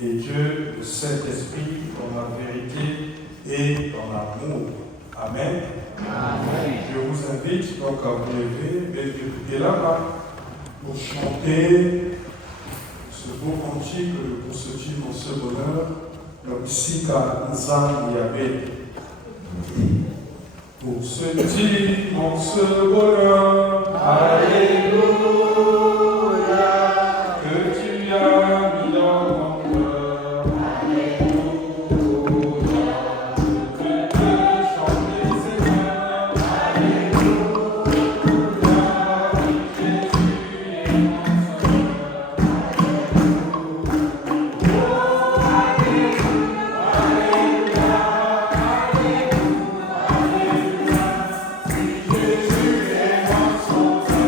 et Dieu, le Saint-Esprit, dans la vérité et dans l'amour. Amen. Amen. Je vous invite donc à vous lever et là-bas pour chanter ce beau cantique pour ce dire en ce bonheur. Donc ici, car Nzam Yahvé. Pour ce dimanche bonheur, Alléluia, que tu as mis dans mon cœur, Alléluia, que tu chantes Seigneur, Alléluia, Jésus est mon Sauveur,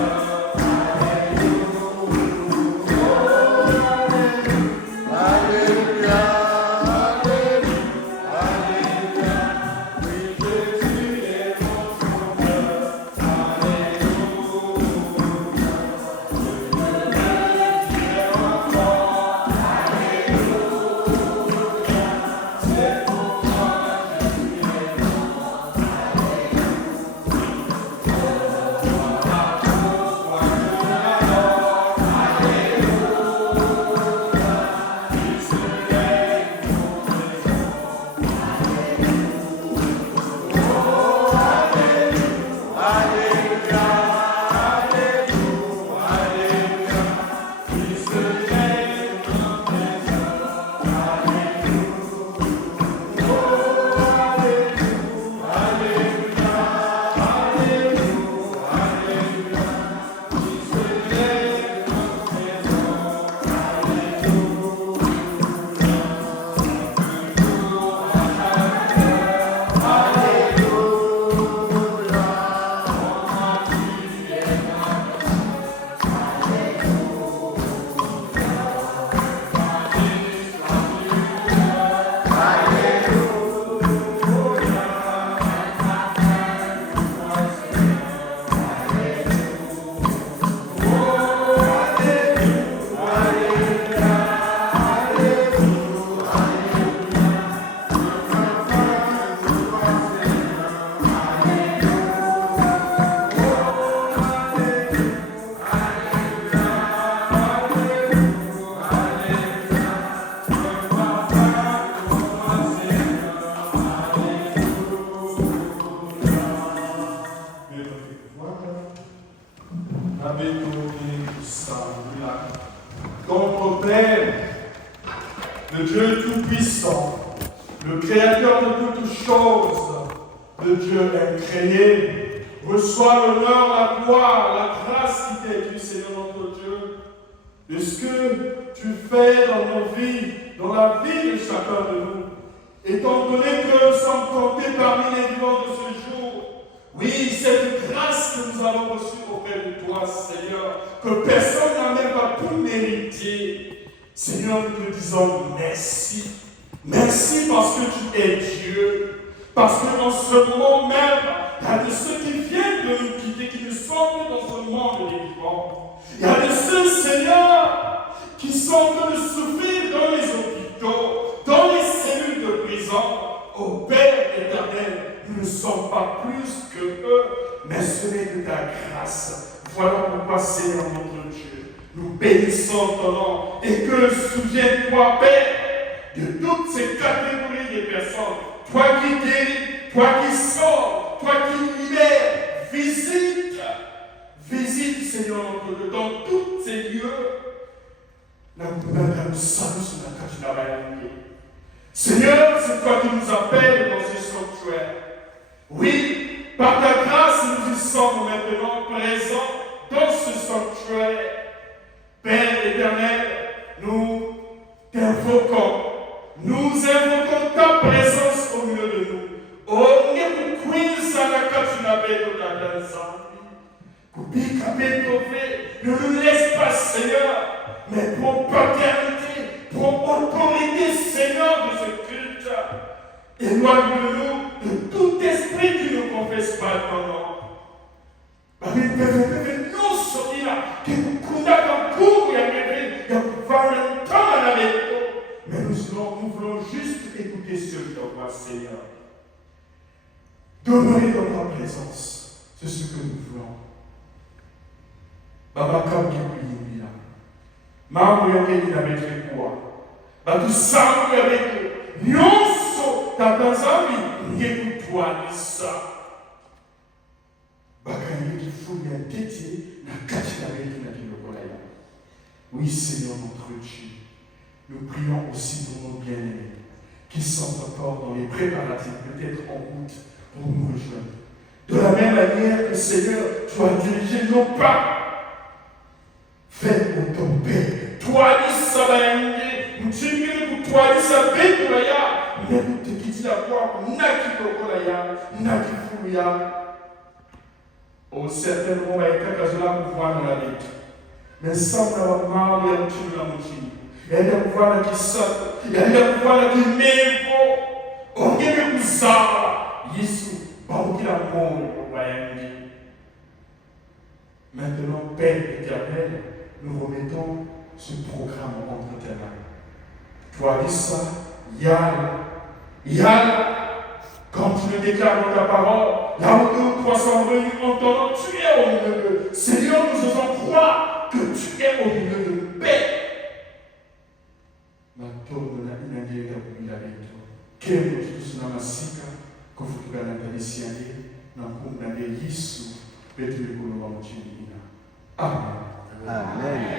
Notre Père, le Dieu Tout-Puissant, le Créateur de toutes choses, le Dieu incréé, reçoit l'honneur, la gloire, la grâce qui t'est due, Seigneur notre Dieu, de ce que tu fais dans nos vies, dans la vie de chacun de nous. Étant donné que nous sommes comptés parmi les vivants de ce jour, oui, cette grâce que nous avons reçue auprès de toi, Seigneur, que personne n'a même pas pu mériter. Seigneur, nous te disons merci. Merci parce que tu es Dieu. Parce que dans ce moment même, il y a de ceux qui viennent de nous quitter, qui ne sont plus dans ce monde des vivants. Il y a de ceux, Seigneur, qui sont en train de souffrir dans les hôpitaux, dans les cellules de prison. Ô Père éternel, nous ne sommes pas plus que eux, mais ce n'est que ta grâce. Voilà pourquoi, Seigneur notre Dieu, nous bénissons ton nom et que souviens-toi, Père, de toutes ces catégories de personnes. Toi qui guéris, toi qui sauves, toi qui libères, visite, Seigneur notre Dieu, dans tous ces lieux. Seigneur, c'est toi qui nous appelles dans ce sanctuaire. Oui, par ta grâce, nous y sommes maintenant présents dans ce sanctuaire. Père éternel, nous t'invoquons. Nous invoquons ta présence au milieu de nous. Oh, ne nous laisse pas, Seigneur, mais pour paternité, pour autorité, Seigneur, de ce culte. Éloigne-nous de tout esprit qui ne confesse pas ton nom. Mais méditer sur ta voix, Seigneur. Demeurer dans ta présence, c'est ce que nous voulons. Baba, comme il y a Maman, il y a avec quoi? Bah, tout ça, vous avec nous. Nous, t'as dans un vie, nous écoutons toi, ça. Bah, quand il faut y a dédié, la qualité avec le Kolaya. Oui, Seigneur, notre Dieu. Nous prions aussi pour nos bien-aimés qui sont encore dans les préparatifs, peut-être en route pour nous rejoindre. De la même manière que, Seigneur, tu as dirigé nos pas. Fais pour ton Père. Toi, ça va aider. Nous disons pour toi, ça va aider. Mais nous te quittons la voix. N'a qui Kolaya, n'a qui Fouya. Au certainement, il y a quelques jours pour voir dans la vie. Mais sans avoir mal, il y a tout la moitié. Il y a des pouvoirs qui sortent. Il y a des pouvoirs qui m'évoquent. On dit que vous savez. Jésus, bon, qu'il a mort au royaume. Maintenant, Père éternel, nous remettons ce programme entre tes mains. Toi, dis ça, Yal, quand tu le déclares dans ta parole, là où nous, 300 venus entendant, tu es au milieu d'eux. Seigneur, nous osons croire que tu es au milieu de nous. Paix. Maintenant, nous avons une idée de la vie. Quel est notre Sunamasika, que vous pouvez la décider, dans le groupe de Jésus, Pétré pour le monde. Amen. Amen.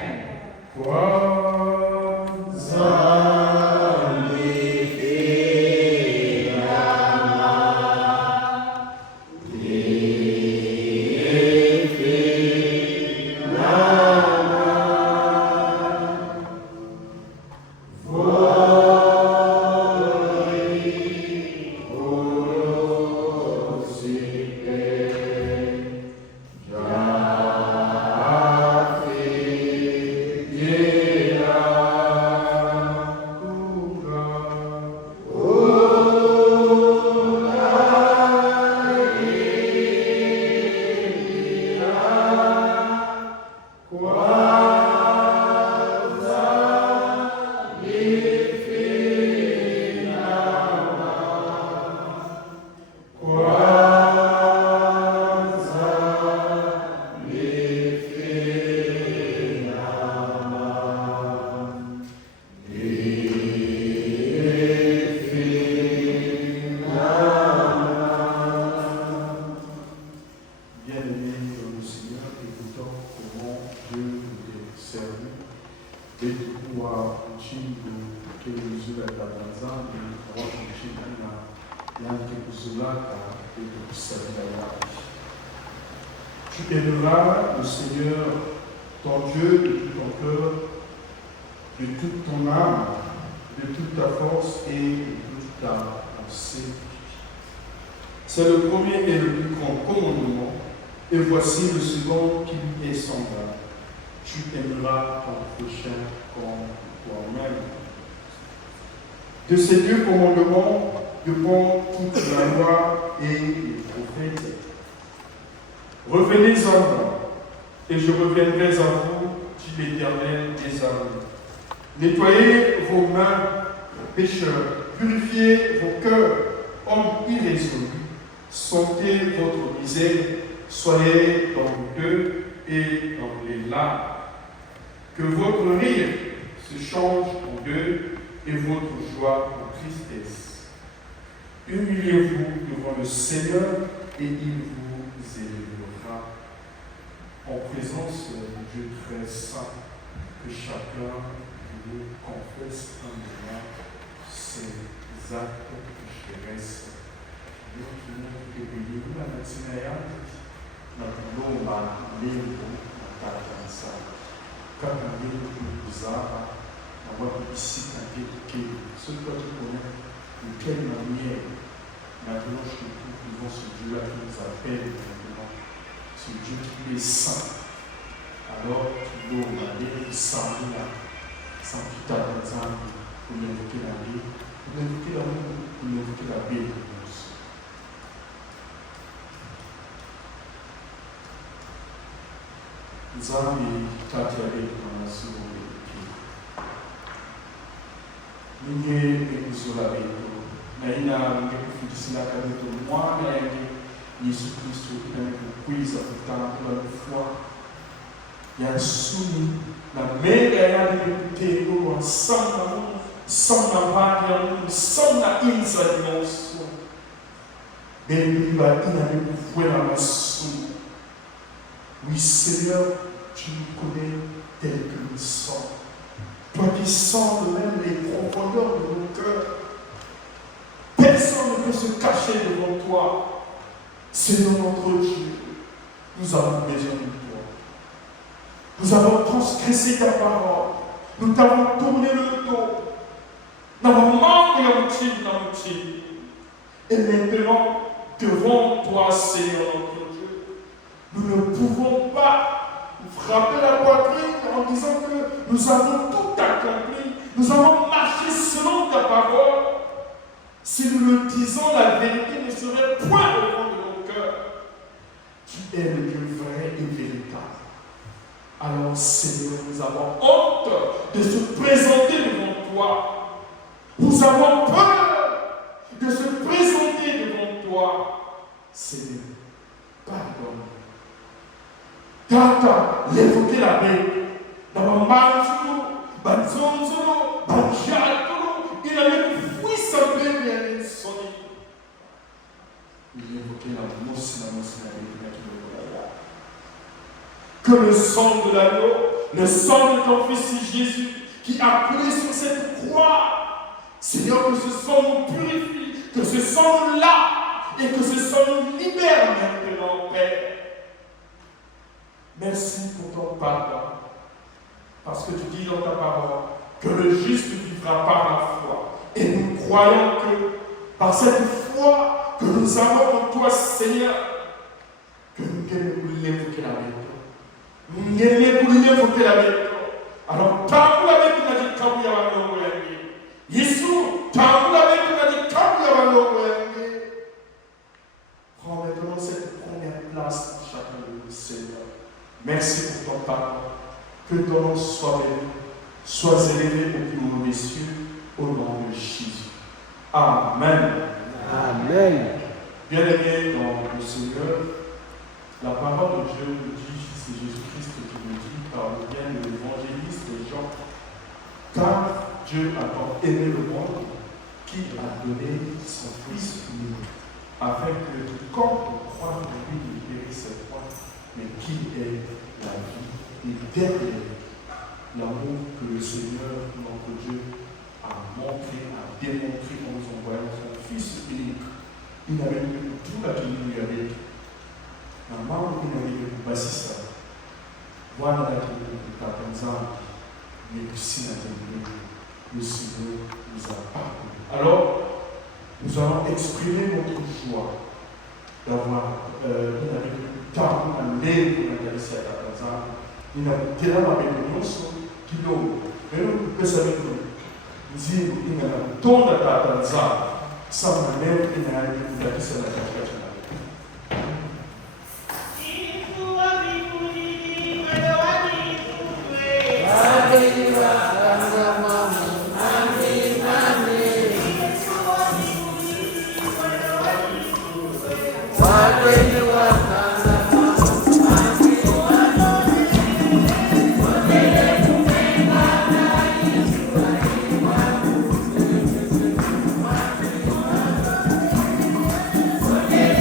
Tu aimeras le Seigneur, ton Dieu, de tout ton cœur, de toute ton âme, de toute ta force et de toute ta pensée. C'est le premier et le plus grand commandement, et voici le second qui lui est semblable. Tu aimeras ton prochain comme toi-même. De ces deux commandements dépend toute la loi et les prophètes. Revenez à moi, et je reviendrai à vous, dit l'Éternel des armées. Nettoyez vos mains, pécheurs, purifiez vos cœurs, hommes irrésolus, sentez votre misère, soyez dans le deuil et dans les larmes. Que votre rire se change en deuil et votre joie en tristesse. Humiliez-vous devant le Seigneur et il vous élèvera. En présence du Dieu très saint, que chacun vous confesse en moi ses actes pécheresses. Nous qui bénissons la matinée, notre nom va l'aimer à ta danse. Quand on est plus bizarre, on va ici un peu ce que tu connais, de quelle manière maintenant je trouve devant ce Dieu-là qui nous appelle maintenant, ce Dieu qui est saint. Alors tu dois aller sans rien, sans tout attendre pour l'invoquer la vie, pour l'invoquer l'amour, pour l'invoquer la bénédiction. Nzambi tatyabe amasuubi ninye ekuzula betu mais il y a un peu de cela de moi, mais Jésus-Christ, il a une prise en temps pour la foi. Il y a un soumis, la meilleure d'écouter ensemble, sans la vague, sans la dimension. Mais il va y avoir la soumis. Oui, Seigneur, tu nous connais tel que nous sommes. Toi qui sens même les profondeurs de nos cœurs. Personne ne peut se cacher devant toi. Seigneur notre Dieu, nous avons besoin de toi. Nous avons transgressé ta parole. Nous t'avons tourné le dos. Nous avons manqué un petit. Et maintenant, devant toi, Seigneur notre Dieu, nous ne pouvons pas nous frapper la poitrine en disant que nous avons tout accompli. Nous avons marché selon ta parole. Si nous le disons, la vérité ne serait point au fond de nos cœurs. Tu es le Dieu vrai et véritable. Alors, Seigneur, nous avons honte de se présenter devant toi. Nous avons peur de se présenter devant toi. Seigneur, pardonne. Tata, l'évoquer la paix. Dans ma manjou, banzonzo, banjato, il a même fouillé sa paix bien sonné. Il évoquait la mousse, que le sang de l'agneau, le sang de ton Fils Jésus, qui a coulé sur cette croix, Seigneur, que ce sang nous purifie, que ce sang nous lave et que ce sang nous libère maintenant, Père. Merci pour ton pardon, parce que tu dis dans ta parole que le juste vivra par la foi. Et nous croyons que par cette foi que nous avons en toi, Seigneur, que nous allons l'évoquer avec toi. Nous allons l'évoquer avec toi. Alors, tant que avec nous, nous avons dit que Jésus, tant que avec nous, nous avons dit que prends maintenant cette première place pour chacun de nous, Seigneur. Merci pour ton pardon. Que ton nom soit béni, sois élevé au plus haut des cieux, au nom de Jésus. Amen. Amen. Bien-aimés dans le Seigneur, la parole de Dieu nous dit, c'est Jésus-Christ qui nous dit par le bien de l'évangéliste Jean, car Dieu a tant aimé le monde qu'il a donné son Fils unique, afin que quiconque croit en lui ne périsse point, mais qui est la vie éternelle. L'amour que le Seigneur, notre Dieu, a montré, a démontré en nous envoyant son Fils unique. Il n'avait eu tout la qui lui avait dit. La maman qui n'avait eu pas ça. Voilà la qui nous a pensé, mais aussi la le Seigneur nous a pardonné. Alors, nous allons exprimer notre joie d'avoir il avait tant à l'aide pour la Galicia à Katanza. Il a tellement avec nous qui l'ont. Mais nous pouvons savoir que nous avons tant à Katanza. Sans manière, il y a une Galicia à Katanza. Yeah.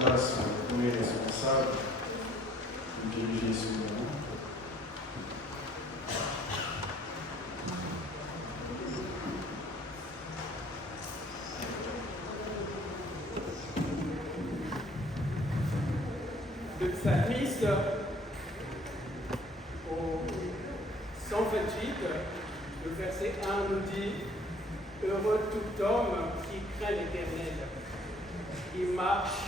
place pour mes responsables pour diriger ce moment. Le psalmiste au 128, le verset 1 nous dit « Heureux tout homme qui craint l'Éternel, qui marche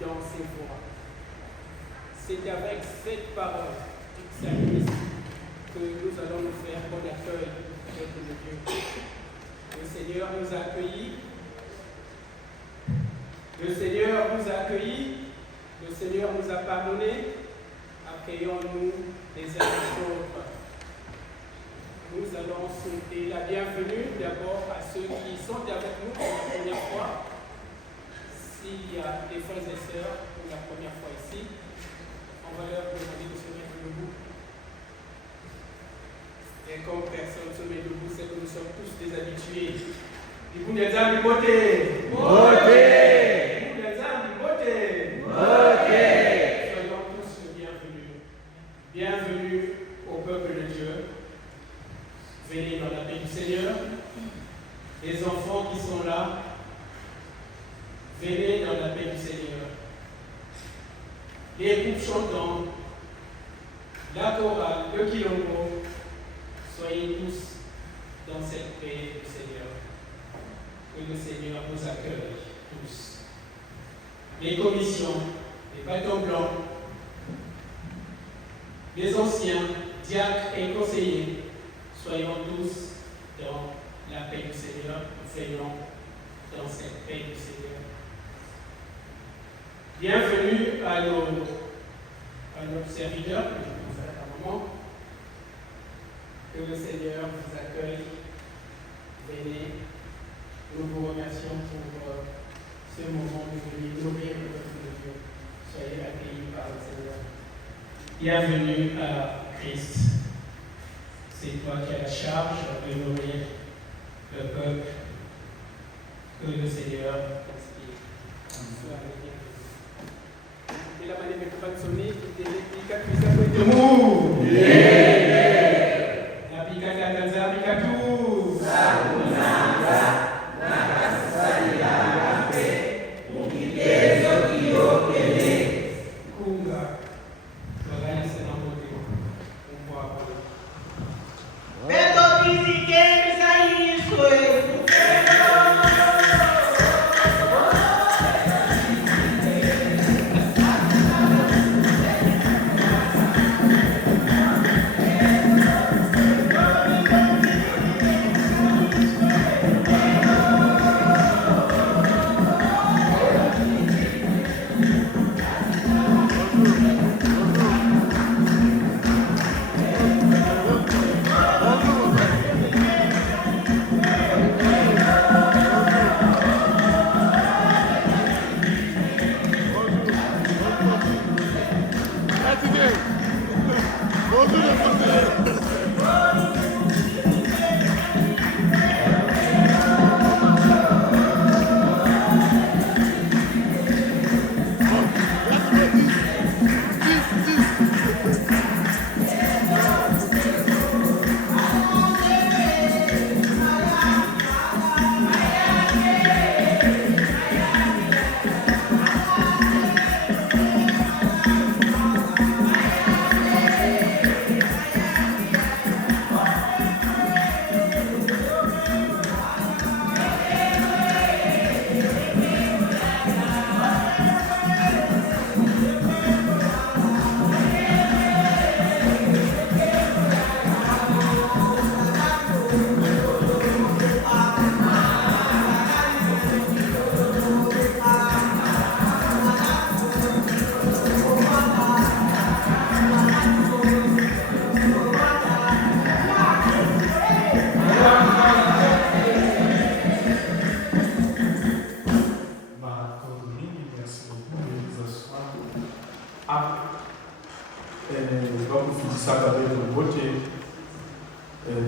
dans ses voies. » C'est avec cette parole du psalmiste que nous allons nous faire bon accueil avec le Dieu. Le Seigneur nous a accueillis. Le Seigneur nous a accueillis. Le Seigneur nous a pardonné. Accueillons-nous les uns les autres. Nous allons souhaiter la bienvenue d'abord à ceux qui sont avec nous pour la première fois. S'il y a des frères et sœurs pour la première fois ici, on va leur demander de se mettre debout. Et comme personne ne se met debout, c'est que nous sommes tous des habitués. Du coup, les amis, beauté! Beauté! Les amis, beauté! Beauté! Soyons tous bienvenus. Bienvenue au peuple de Dieu. Venez dans la paix du Seigneur. Les enfants qui sont là, venez dans la paix du Seigneur. Les groupes chantants, la chorale, le quilombo, soyez tous dans cette paix du Seigneur. Que le Seigneur nous accueille tous. Les commissions, les bâtons blancs, les anciens, diacres et conseillers, soyons tous dans la paix du Seigneur, veillons dans cette paix du Seigneur. Bienvenue à nos serviteurs, à un moment. Que le Seigneur vous accueille. Venez. Nous vous remercions pour ce moment de venir nourrir le peuple de Dieu. Soyez accueillis par le Seigneur. Bienvenue à Christ. C'est toi qui as la charge de nourrir le peuple. Que le Seigneur soit avec vous. Et la manière de canzoni, tutte le picatuse a questo mu. La picata danza picatu. Sakunanga. Nakasalia fe. Ukitezo kiokele. Kunga. Magari sana mote. Umwa. Beto fisiche sai suoi.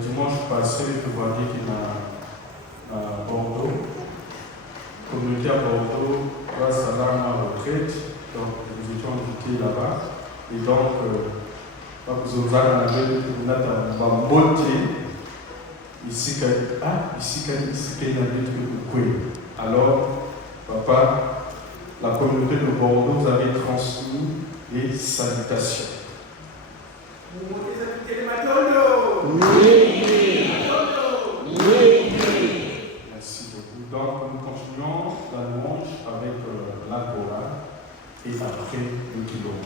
Dimanche passé, je voyais qu'il à Bordeaux, communauté à Bordeaux, grâce à la fête, donc nous étions invités là-bas. Et donc, vous avez une beauté ici, alors, papa, la communauté de Bordeaux, vous avez transmis des salutations. Merci beaucoup. Donc, nous continuons la louange avec la chorale et après nous guidons.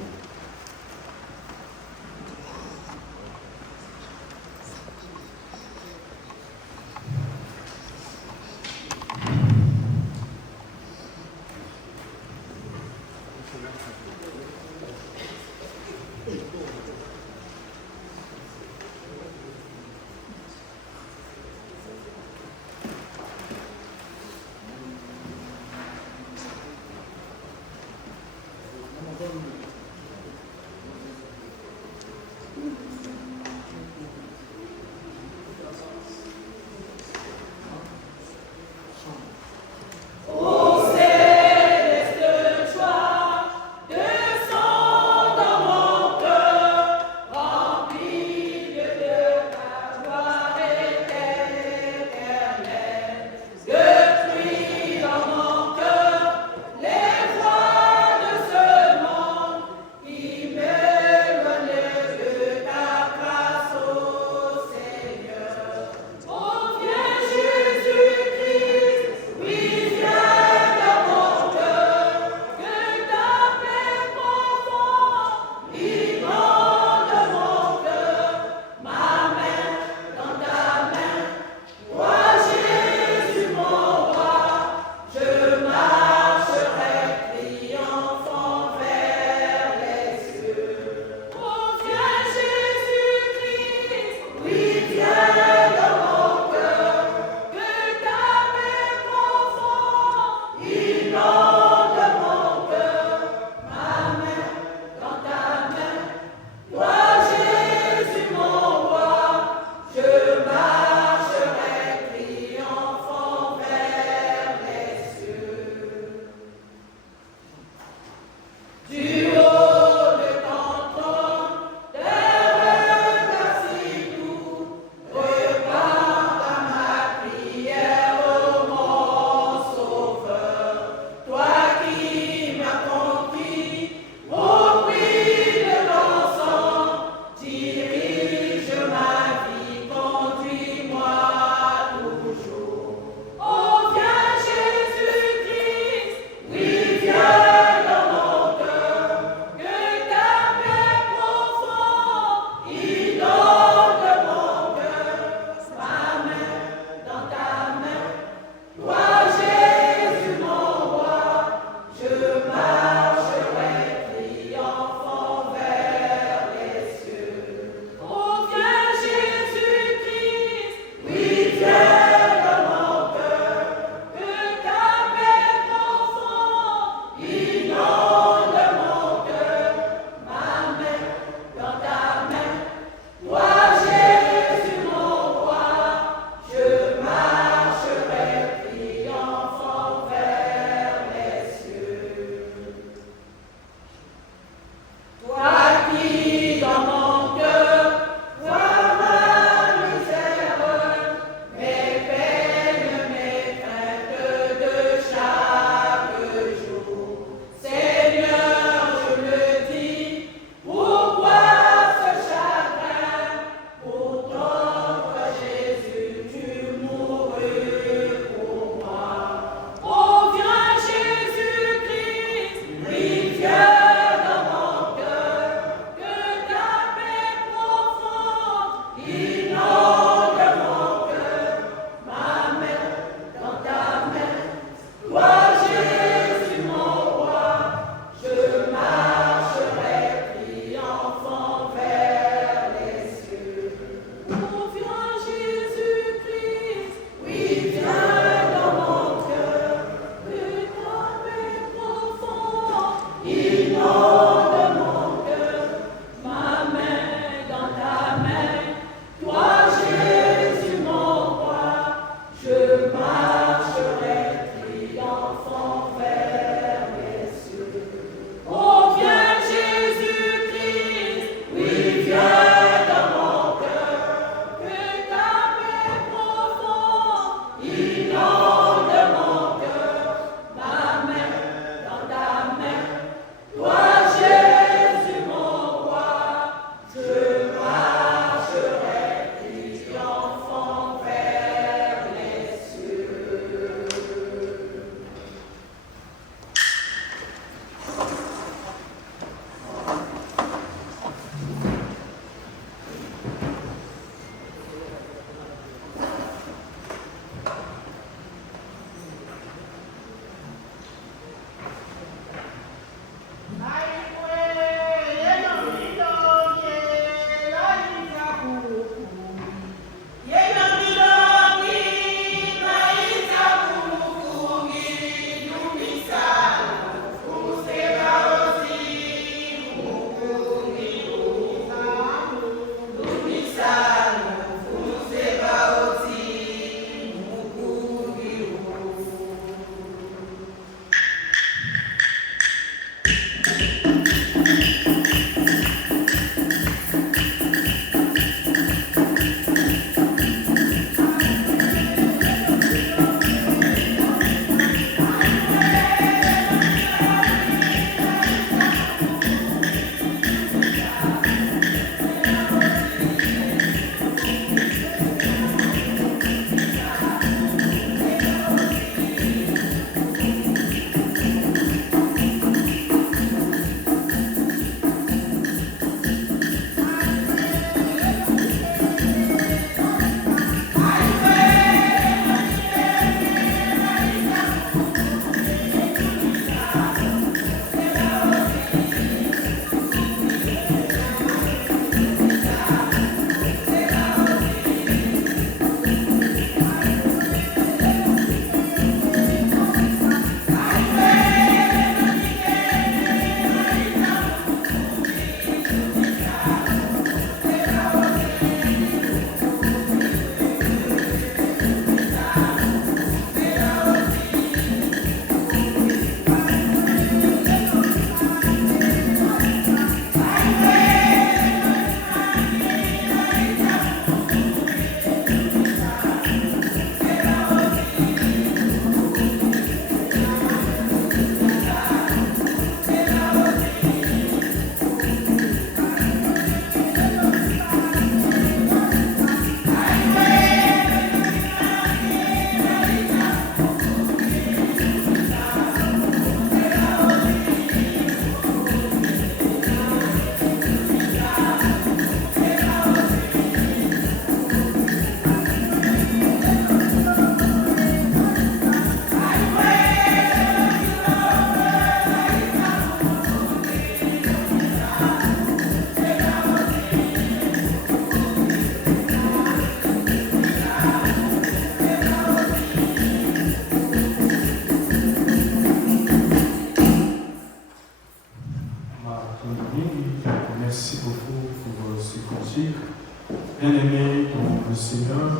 Bien-aimés dans le Seigneur,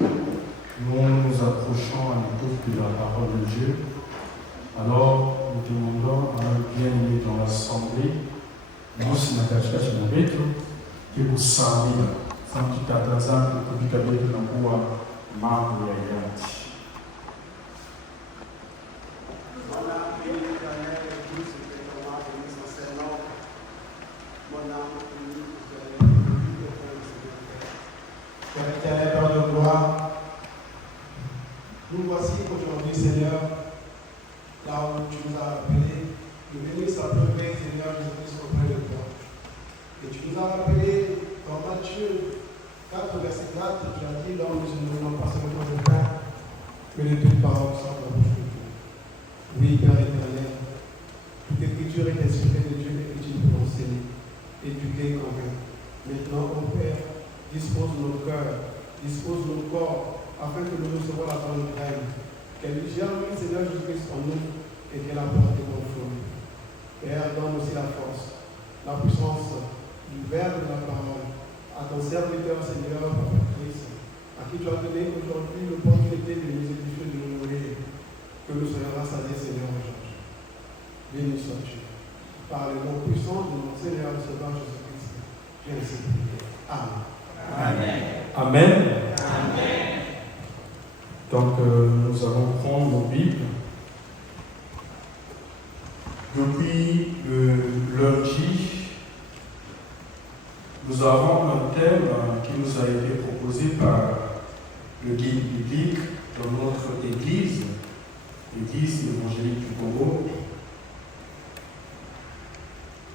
nous nous approchons à l'écoute de la parole de Dieu. Alors, nous demandons à un bien-aimé dans l'assemblée, nous, si nous avons fait que vous savez, sans tout attendre, que vous avez fait un coup à Marc et Père de gloire, nous voici aujourd'hui, Seigneur, là où tu nous as appelés, de venir s'appeler, Seigneur Jésus-Christ, auprès de toi. Et tu nous as rappelé dans Matthieu 4, verset 4, tu as dit, l'homme ne se nomme pas seulement de pain, mais de toute parole sans la bouche de Dieu. Oui, Père éternel, toute écriture est inspirée de Dieu et utile pour enseigner, éduquer et convaincre. Maintenant, mon Père, dispose nos cœurs, dispose nos corps, afin que nous recevions la parole de règne. Qu'elle germe, Seigneur Jésus-Christ, en nous et qu'elle apporte des bons fruits. Père, donne aussi la force, la puissance du verbe de la parole à ton serviteur, Seigneur, Papa Christ, à qui tu as donné aujourd'hui l'opportunité de nous édifier, de nous nourrir. Que nous soyons rassasiés, Seigneur, aujourd'hui. Béni sois-tu. Par le nom puissant de notre Seigneur et Sauveur Jésus-Christ, j'ai ainsi prié. Amen. Amen. Amen. Amen. Donc, nous allons prendre nos Bibles. Depuis le lundi, nous avons un thème qui nous a été proposé par le guide biblique dans notre église, l'église évangélique du Congo.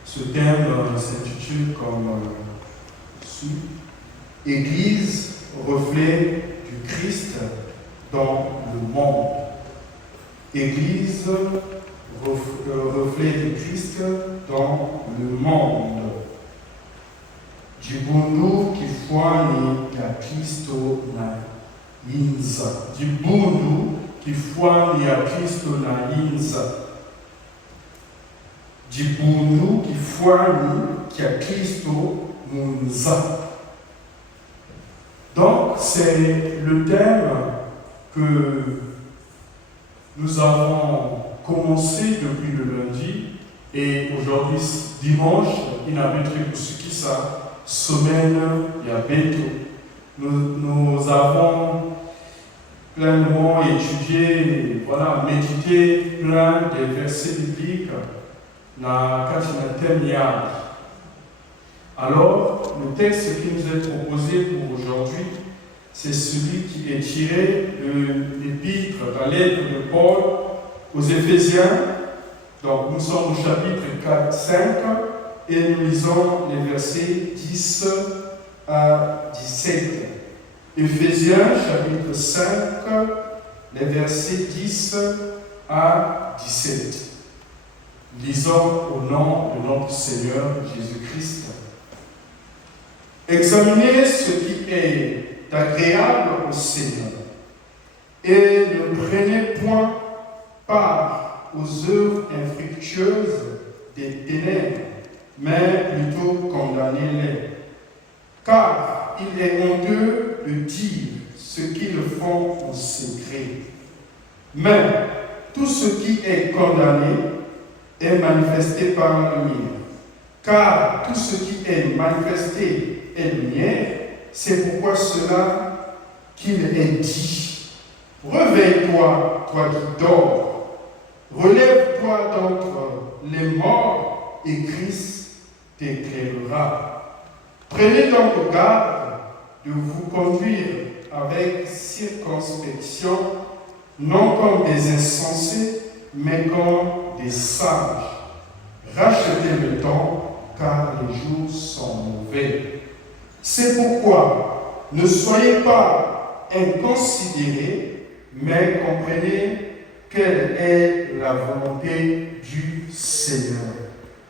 Ce thème s'intitule comme suit: Église, reflet du Christ dans le monde. Église, reflet du Christ dans le monde. Jibundu kifwani ya Kristo na inza. Jibundu kifwani ya Kristo na inza. Jibundu kifwani ya Kristo munza. Donc, c'est le thème que nous avons commencé depuis le lundi et aujourd'hui, dimanche, il a été pour ce qui ça, semaine, il y a bientôt. Nous avons pleinement étudié, voilà, médité plein de versets bibliques dans le thème. Alors, le texte qui nous est proposé pour aujourd'hui, c'est celui qui est tiré de l'épître, de la lettre de Paul aux Éphésiens. Donc, nous sommes au chapitre 4, 5 et nous lisons les versets 10 à 17. Éphésiens, chapitre 5, les versets 10 à 17. Lisons au nom de notre Seigneur Jésus-Christ. Examinez ce qui est agréable au Seigneur et ne prenez point part aux œuvres infructueuses des ténèbres, mais plutôt condamnez-les. Car il est honteux de dire ce qu'ils font au secret. Mais tout ce qui est condamné est manifesté par la lumière. Car tout ce qui est manifesté est lumière, c'est pourquoi cela qu'il est dit: réveille-toi, toi qui dors, relève-toi d'entre les morts, et Christ t'éclairera. Prenez donc garde de vous conduire avec circonspection, non comme des insensés, mais comme des sages. Rachetez le temps, car les jours sont mauvais. C'est pourquoi ne soyez pas inconsidérés, mais comprenez quelle est la volonté du Seigneur.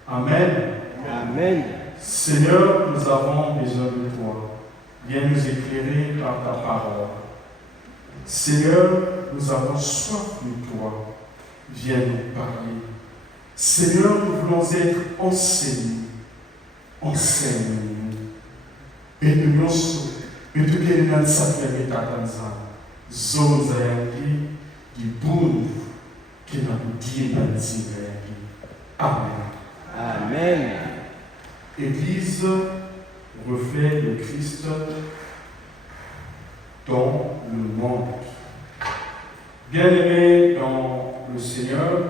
Amen. Amen. Seigneur, nous avons besoin de toi. Viens nous éclairer par ta parole. Seigneur, nous avons soif de toi. Viens nous parler. Seigneur, nous voulons être enseignés. Enseigne-nous. Et de nous Petukeli nan sakle tatanza. Zoza yangi, di boum, qui n'a pas dit Amen. Amen. Église, reflet de Christ dans le monde. Bien-aimés dans le Seigneur,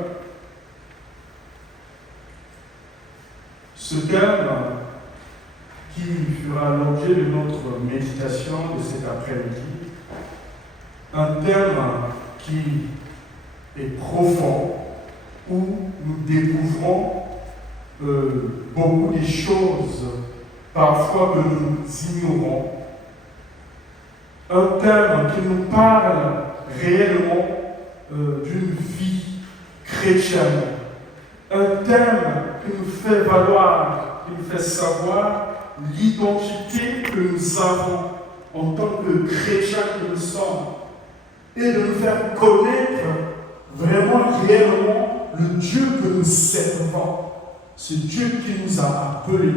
ce thème qui fera l'objet de notre méditation de cet après-midi, un thème qui est profond, où nous découvrons beaucoup de choses, parfois que nous ignorons. Un thème qui nous parle réellement d'une vie chrétienne. Un thème qui nous fait valoir, qui nous fait savoir l'identité que nous avons en tant que chrétiens que nous sommes. Et de nous faire connaître vraiment, réellement, le Dieu que nous servons. Ce Dieu qui nous a appelés